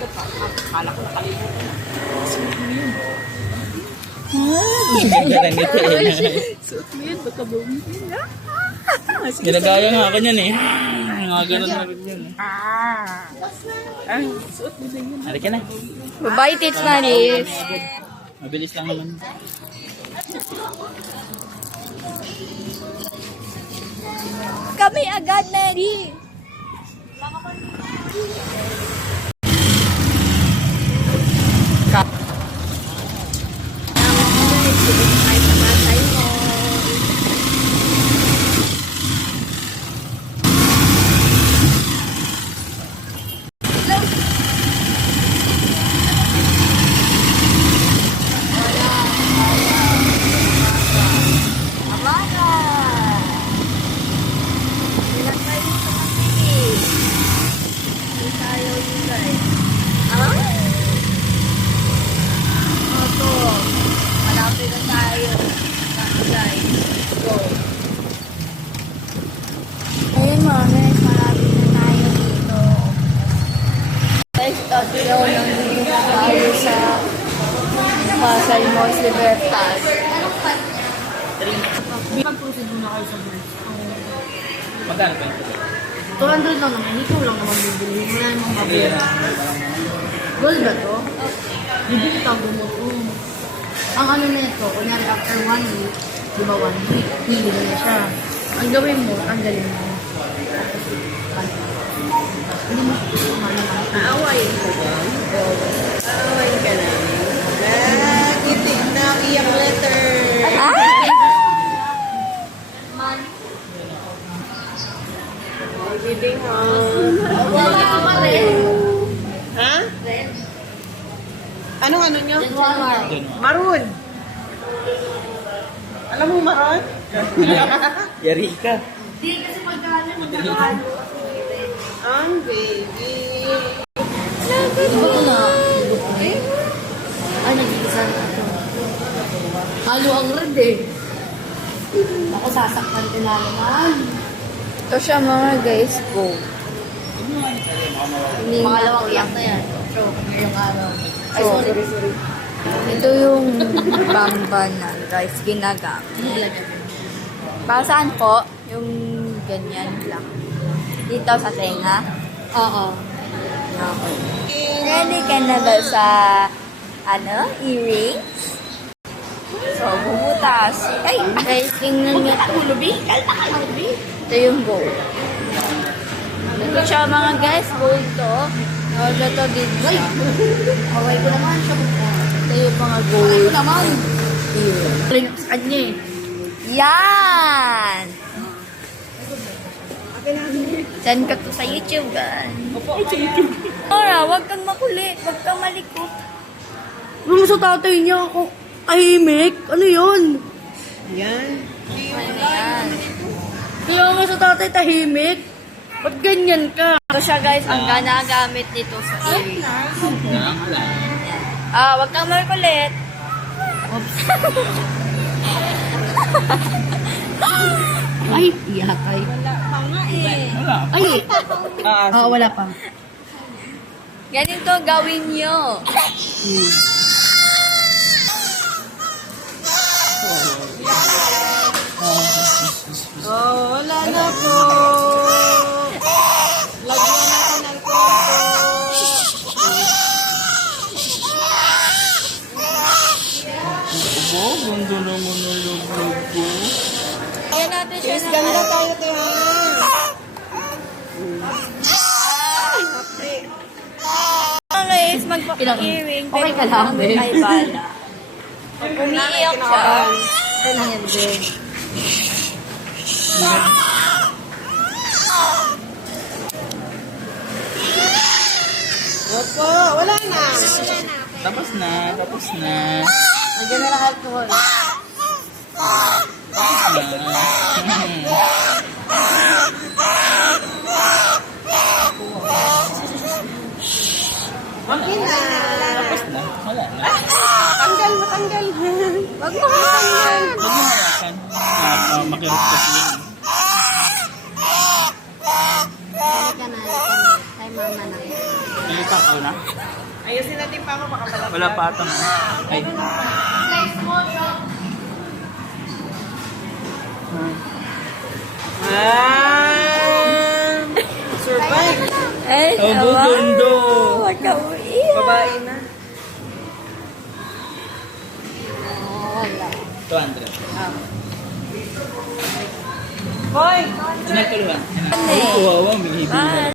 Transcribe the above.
ko pa. Akala ko nakalimutan. Suot mo yun. Ganda lang ito eh. Suot mo yun, baka bumitin na. Ginagaya nga ako niyan eh. Mga ganun na rin yun eh. Suot mo na yun. Halika na. Bye, Tits Maris. Mabilis lang naman. Kami agad, Mary. Ayun mga guys, malapit na tayo dito. Guys, tatlo nandito na tayo sa Pasay Mos Libertad. Pag-proceed muna kayo sa birds. Magkano pa ito? 200 lang naman. Ikaw lang naman bibili. Wala namang mabili. Gold ba to? Bibili ka gumot. Ang ano na ito, kunyari after 1 week, di ba 1 week, hindi na siya. Ang gawin mo, tanggalin mo. Hindi mo aaway ka ba? Aaway ka na. Titig na iyak letter. Bidding mo. Wala ka pa rin. Ha? Anong ano nyo? Maroon. Alam mo maroon? Yari ka. Hindi kasi pagkalan magkakalo. Ang baby. Iba ko na. Ay, nag-iisa na ito. Halo ang red eh. Ako sasaktan din na naman. Ito siya mga guys, go. Pangalawang iyak na yan. So, ngayong araw. Ay, So, sorry. ito yung bamba na guys, ginagamit. Para saan po? Yung ganyan lang. Dito sa tenga. Oo. Okay. Ready ka na ba sa, earrings? So, bumutas. Ay, guys, tingnan nyo. Hulubi? Kalta ka hulubi? Ito yung gold. Ito siya mga guys, gold to. Ito din siya. Away ko naman siya. Ito yung mga Away gold. ko naman. Earrings. Galing sa kanya eh. Yan! Saan ka to sa YouTube, guys? Opo, sa YouTube. Ora, wag kang makulit. Wag kang malikot. Ano sa tatay niya ako? Tahimik? Ano yun? Yan. Ano yan? Kaya nga sa tatay tahimik? Ba't ganyan ka? Ito siya, guys, ang ginagamit nito sa earrings. Wag kang makulit. Ay, iyak ay. Wala. Ay, wala pa. Ganito gawin nyo. Wala na po. Lagyan natin ng Obo, ganda naman na yung vlog ko. Ayan natin siya na. Ganda tayo to ha. Guys, magpa-earring. Okay ka lang, babe? Ay, bala. Pag umiiyak siya. Kailan yan, babe? Opo, wala na. Tapos na, tapos na. Lagyan na lang alcohol. Tapos na. Okay na. Tapos na. Wala na. Tanggal mo, tanggal. Wag mo tanggal. Huwag mo hawakan. Makirot kasi yun. Halika na. Kay mama na. Pili pa ako na. Ayusin natin pa ako, baka malapit. Wala pa atang. Ay. Survive! Ay, Oh, bugundo. Huwag ka uiyak. Babae na. Wala. 200. Hoy! Sinagkaluhan. Ano eh? Kawawa, may Ah,